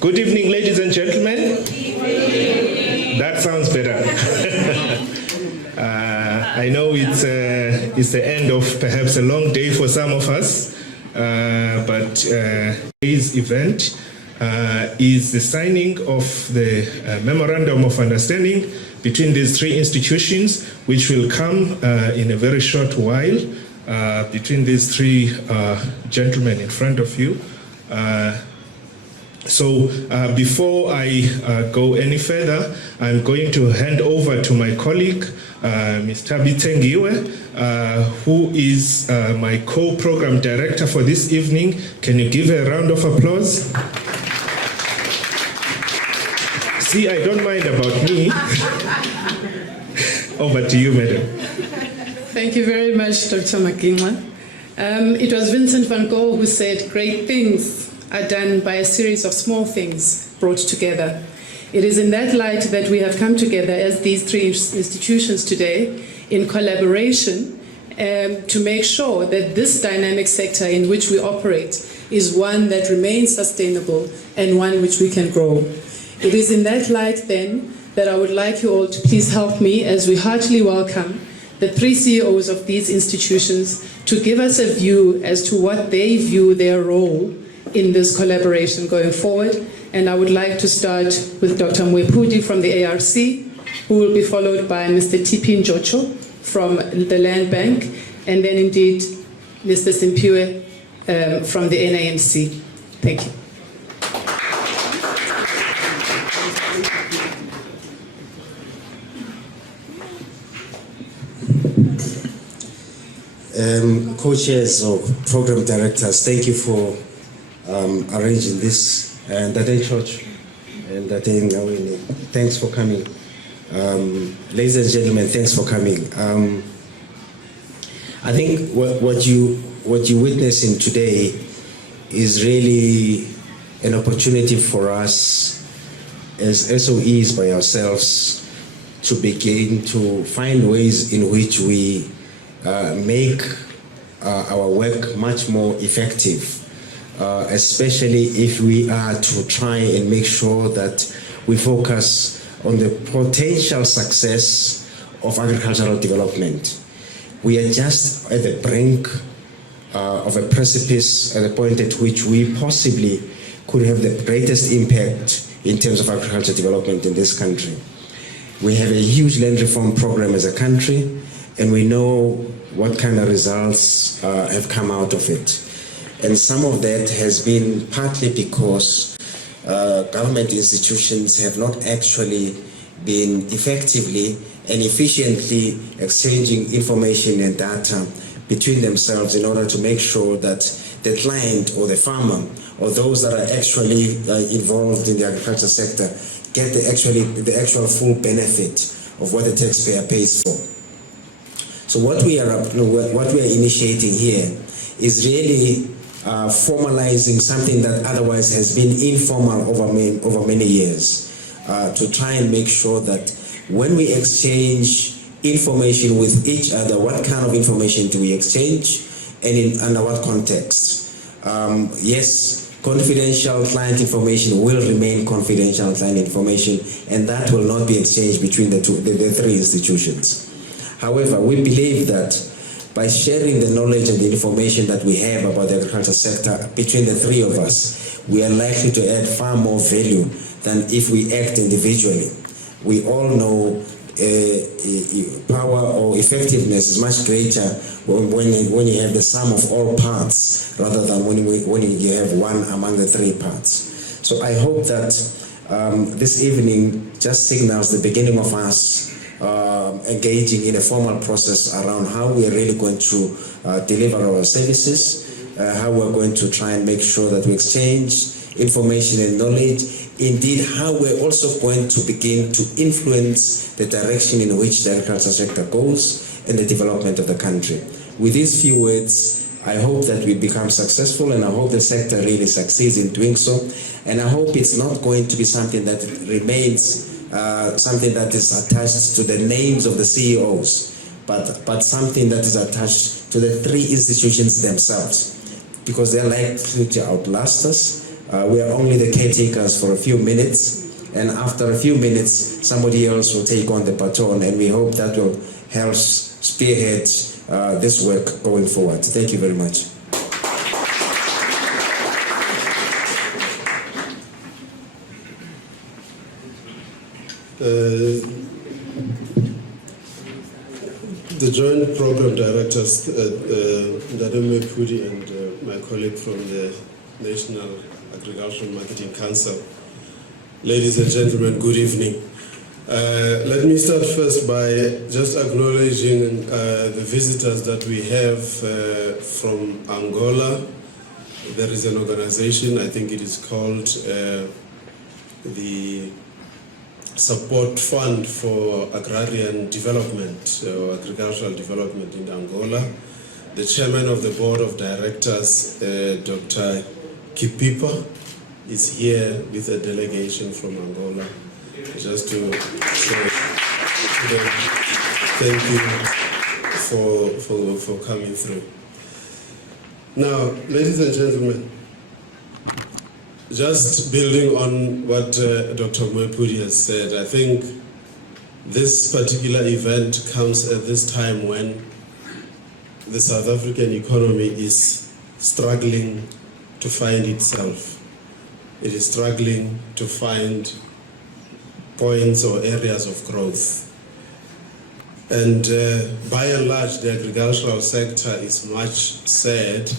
Good evening, ladies and gentlemen. That sounds better. I know it's the end of perhaps a long day for some of us, but today's event is the signing of the Memorandum of Understanding between these three institutions, which will come in a very short while between these three gentlemen in front of you. So before I go any further, I'm going to hand over to my colleague, Ms. Tabi Tengiwe, who is my co-program director for this evening. Can you give her a round of applause? See, I don't mind about me. Over to you, madam. Thank you very much, Dr. Makinwa. It was Vincent van Gogh who said, "Great things are done by a series of small things brought together." It is in that light that we have come together as these three institutions today in collaboration to make sure that this dynamic sector in which we operate is one that remains sustainable and one which we can grow. It is in that light then that I would like you all to please help me as we heartily welcome the three CEOs of these institutions to give us a view as to what they view their role in this collaboration going forward. And I would like to start with Dr. Mwepudi from the ARC, who will be followed by Mr. T.P. Njocho from the Land Bank, and then indeed Mr. Simpiwe from the NAMC. Thank you. Co-chairs or program directors, thank you for arranging this, and Church, and thanks for coming. Ladies and gentlemen, thanks for coming. I think what you witnessing today is really an opportunity for us as SOEs by ourselves to begin to find ways in which we make our work much more effective. Especially if we are to try and make sure that we focus on the potential success of agricultural development. We are just at the brink of a precipice at the point at which we possibly could have the greatest impact in terms of agricultural development in this country. We have a huge land reform program as a country, and we know what kind of results have come out of it. And some of that has been partly because government institutions have not actually been effectively and efficiently exchanging information and data between themselves in order to make sure that the client or the farmer or those that are actually involved in the agriculture sector get the actual full benefit of what the taxpayer pays for. So what we are initiating here is really formalizing something that otherwise has been informal over many years, to try and make sure that when we exchange information with each other, what kind of information do we exchange and under what context? Yes, confidential client information will remain confidential client information, and that will not be exchanged between the three institutions. However, we believe that by sharing the knowledge and the information that we have about the agriculture sector between the three of us, we are likely to add far more value than if we act individually. We all know power or effectiveness is much greater when you have the sum of all parts rather than when you have one among the three parts. So I hope that this evening just signals the beginning of us engaging in a formal process around how we are really going to deliver our services, how we're going to try and make sure that we exchange information and knowledge, indeed how we're also going to begin to influence the direction in which the agriculture sector goes and the development of the country. With these few words, I hope that we become successful, and I hope the sector really succeeds in doing so, and I hope it's not going to be something that remains something that is attached to the names of the CEOs, but something that is attached to the three institutions themselves, because they're likely to outlast us, We are only the caretakers for a few minutes, and after a few minutes, somebody else will take on the baton, and we hope that will help spearhead this work going forward. Thank you very much. The joint program directors, Ndadome Pudi and my colleague from the National Agricultural Marketing Council. Ladies and gentlemen, good evening. Let me start first by just acknowledging the visitors that we have from Angola. There is an organization, I think it is called the Support Fund for Agrarian Development or Agricultural Development in Angola. The chairman of the board of directors, Dr. Kipipa, is here with a delegation from Angola. Just to say to them, thank you for coming through. Now, ladies and gentlemen, just building on what Dr. Mwepudi has said, I think this particular event comes at this time when the South African economy is struggling to find itself. It is struggling to find points or areas of growth. And by and large, the agricultural sector is much said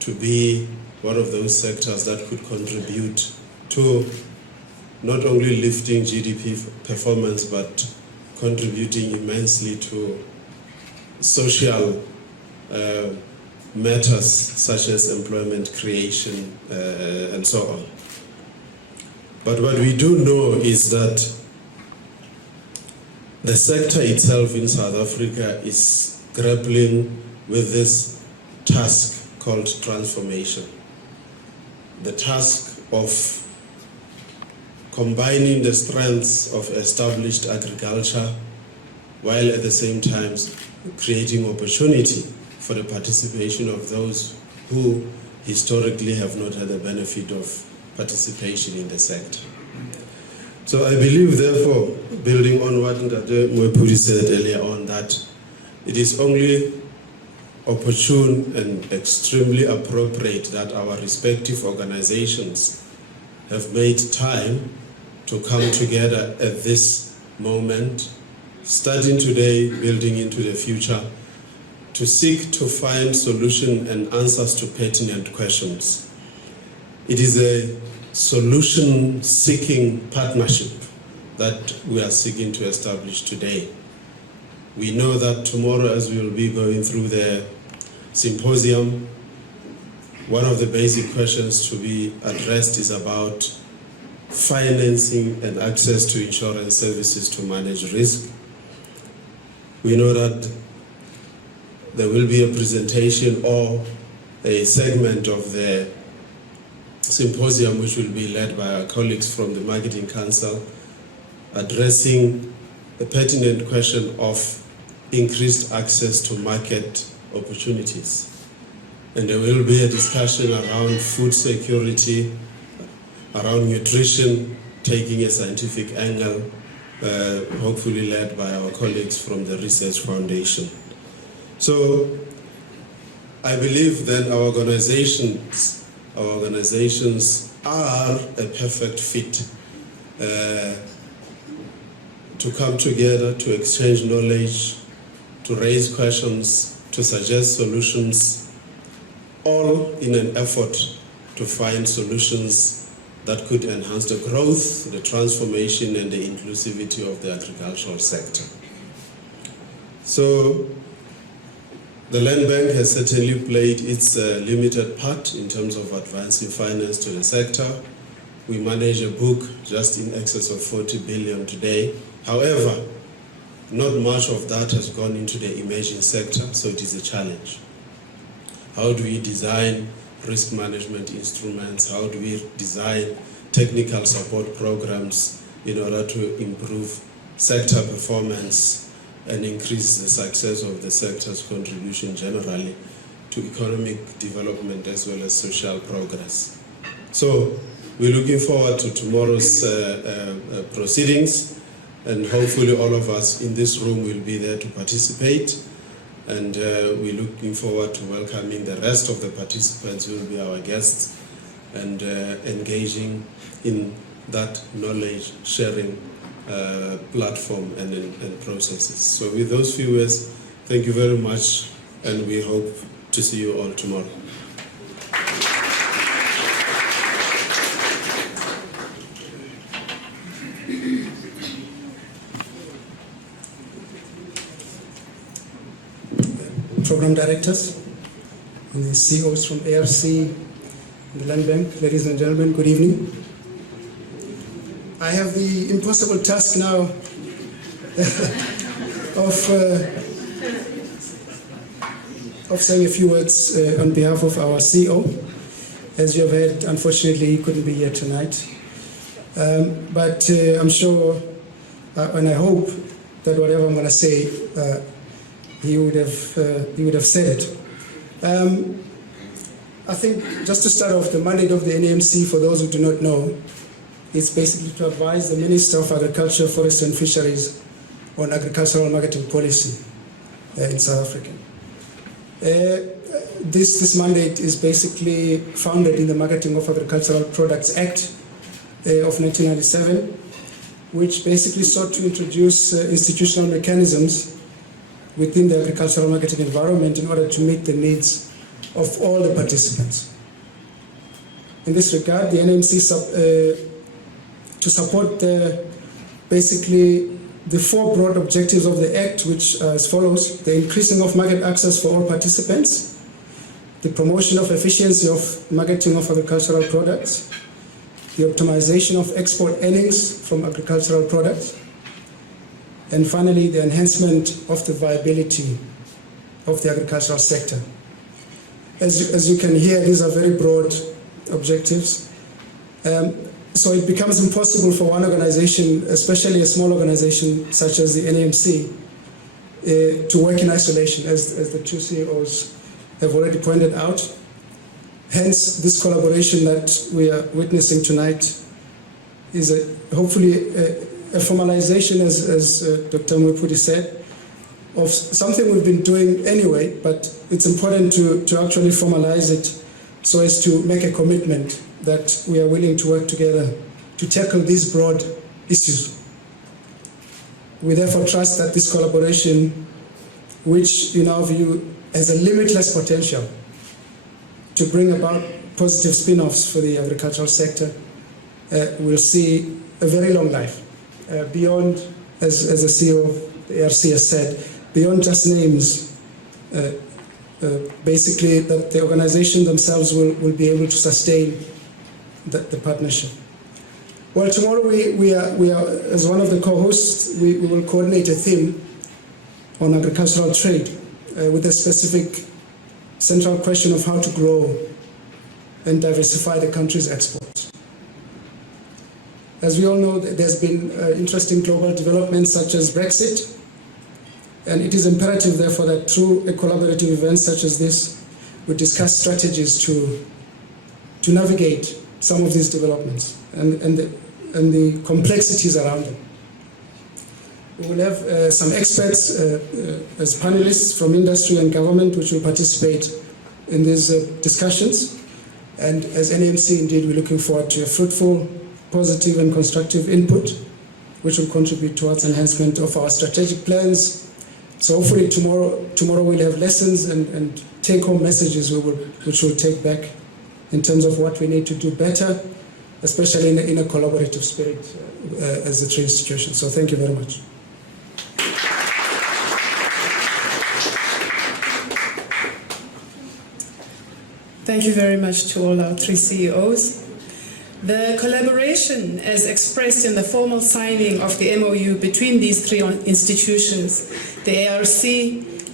to be one of those sectors that could contribute to not only lifting GDP performance, but contributing immensely to social matters such as employment creation and so on. But what we do know is that the sector itself in South Africa is grappling with this task called transformation. The task of combining the strengths of established agriculture while at the same time creating opportunity for the participation of those who historically have not had the benefit of participation in the sector. So I believe, therefore, building on what Ndade Mwepudi said earlier on, that it is only opportune and extremely appropriate that our respective organizations have made time to come together at this moment, starting today, building into the future, to seek to find solution and answers to pertinent questions. It is a solution-seeking partnership that we are seeking to establish today. We know that tomorrow, as we will be going through the symposium, one of the basic questions to be addressed is about financing and access to insurance services to manage risk. We know that there will be a presentation or a segment of the symposium which will be led by our colleagues from the Marketing Council, addressing the pertinent question of increased access to market opportunities. And there will be a discussion around food security, around nutrition, taking a scientific angle, hopefully led by our colleagues from the Research Foundation. So I believe that our organizations are a perfect fit to come together, to exchange knowledge, to raise questions, to suggest solutions, all in an effort to find solutions that could enhance the growth, the transformation, and the inclusivity of the agricultural sector. So the Land Bank has certainly played its limited part in terms of advancing finance to the sector. We manage a book just in excess of 40 billion today. However, not much of that has gone into the emerging sector, so it is a challenge. How do we design risk management instruments? How do we design technical support programs in order to improve sector performance and increase the success of the sector's contribution generally to economic development as well as social progress? So We're looking forward to tomorrow's proceedings, and hopefully all of us in this room will be there to participate. And we're looking forward to welcoming the rest of the participants who will be our guests and engaging in that knowledge sharing platform and processes. So with those few words, thank you very much, and we hope to see you all tomorrow. Program directors and the CEOs from ARC and the Land Bank, ladies and gentlemen, good evening. I have the impossible task now of saying a few words on behalf of our CEO. As you have heard, unfortunately, he couldn't be here tonight. But I'm sure and I hope that whatever I'm going to say, he would have said it. I think just to start off, the mandate of the NAMC, for those who do not know, is basically to advise the Minister of Agriculture, Forest and Fisheries on agricultural marketing policy in South Africa. This mandate is basically founded in the Marketing of Agricultural Products Act of 1997, which basically sought to introduce institutional mechanisms within the agricultural marketing environment in order to meet the needs of all the participants. In this regard, the NMC to support basically the four broad objectives of the Act, which are as follows: the increasing of market access for all participants, the promotion of efficiency of marketing of agricultural products, the optimization of export earnings from agricultural products, and finally, the enhancement of the viability of the agricultural sector. As you can hear, these are very broad objectives. So it becomes impossible for one organization, especially a small organization such as the NAMC, to work in isolation, as the two CEOs have already pointed out. Hence, this collaboration that we are witnessing tonight is hopefully a formalization, as Dr. Mwepudi said, of something we've been doing anyway, but it's important to actually formalize it so as to make a commitment that we are willing to work together to tackle these broad issues. We therefore trust that this collaboration, which in our view has a limitless potential to bring about positive spin-offs for the agricultural sector, will see a very long life. Beyond, as the CEO of the ARC has said, beyond just names, basically that the organization themselves will be able to sustain the partnership. Well, tomorrow we are as one of the co-hosts, we will coordinate a theme on agricultural trade with a specific central question of how to grow and diversify the country's exports. As we all know, there's been interesting global developments such as Brexit, and it is imperative, therefore, that through a collaborative event such as this, we discuss strategies to navigate some of these developments and the complexities around them. We will have some experts as panelists from industry and government, which will participate in these discussions. And as NAMC, indeed, we're looking forward to a fruitful, positive and constructive input, which will contribute towards enhancement of our strategic plans. So hopefully tomorrow we'll have lessons and take-home messages which we'll take back in terms of what we need to do better, especially in a collaborative spirit as the three institutions. So thank you very much. Thank you very much to all our three CEOs. The collaboration, as expressed in the formal signing of the MOU between these three institutions, the ARC,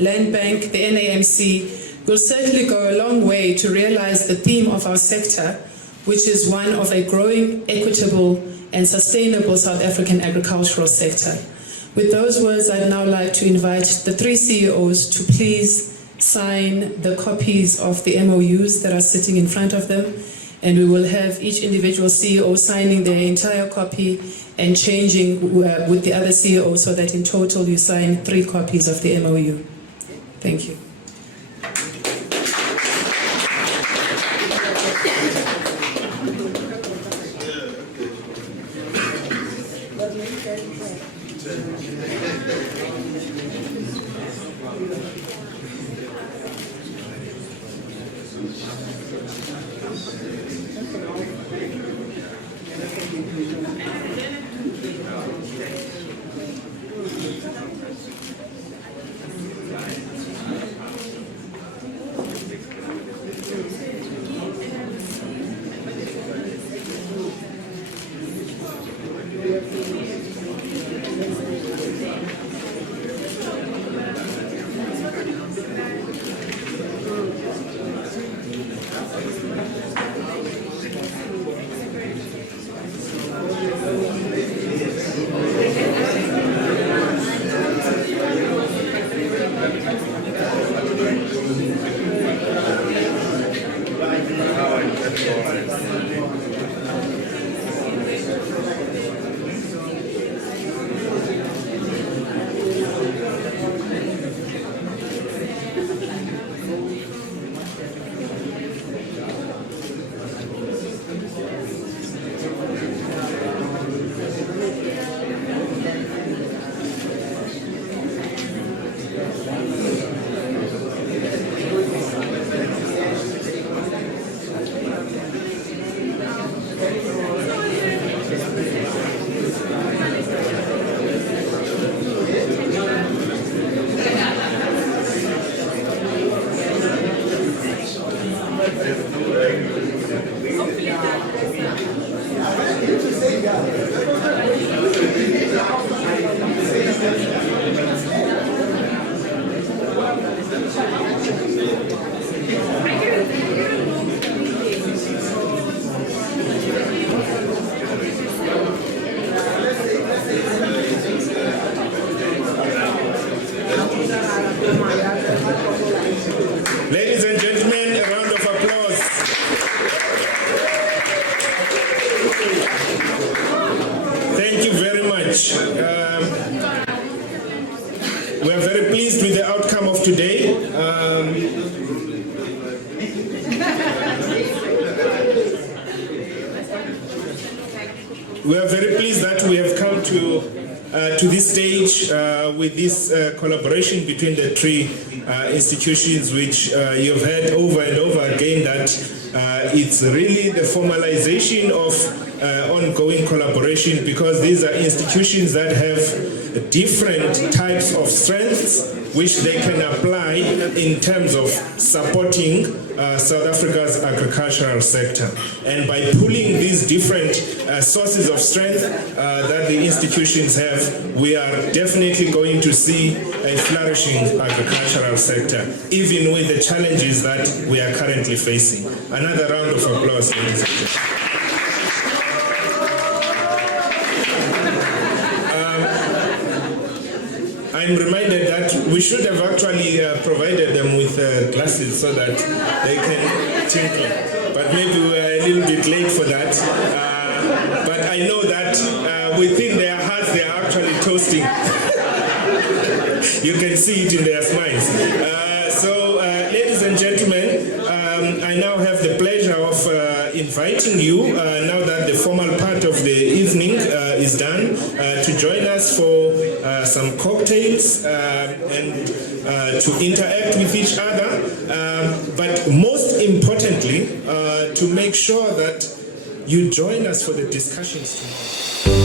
Land Bank, the NAMC, will certainly go a long way to realize the theme of our sector, which is one of a growing, equitable and sustainable South African agricultural sector. With those words, I'd now like to invite the three CEOs to please sign the copies of the MOUs that are sitting in front of them, And we will have each individual CEO signing their entire copy and changing with the other CEO so that in total you sign 3 copies of the MOU. Thank you. Ladies and gentlemen, a round of applause. Thank you very much. We are very pleased with the outcome of today. We are very pleased that we have come to this stage with this collaboration between the 3 institutions, which you have heard over and over again that it's really the formalization of ongoing collaboration, because these are institutions that have different types of strengths which they can apply in terms of supporting South Africa's agricultural sector. And by pulling these different sources of strength that the institutions have, we are definitely going to see a flourishing agricultural sector, even with the challenges that we are currently facing. Another round of applause, ladies and gentlemen. I'm reminded that we should have actually provided them with glasses so that they can tinkle. But maybe we're a little bit late for that. But I know that within their hearts they are actually toasting. You can see it in their smiles. Ladies and gentlemen, I now have the pleasure of inviting you, now that the formal part of the evening is done, to join us for some cocktails and to interact with each other, but most importantly, to make sure that you join us for the discussions tomorrow.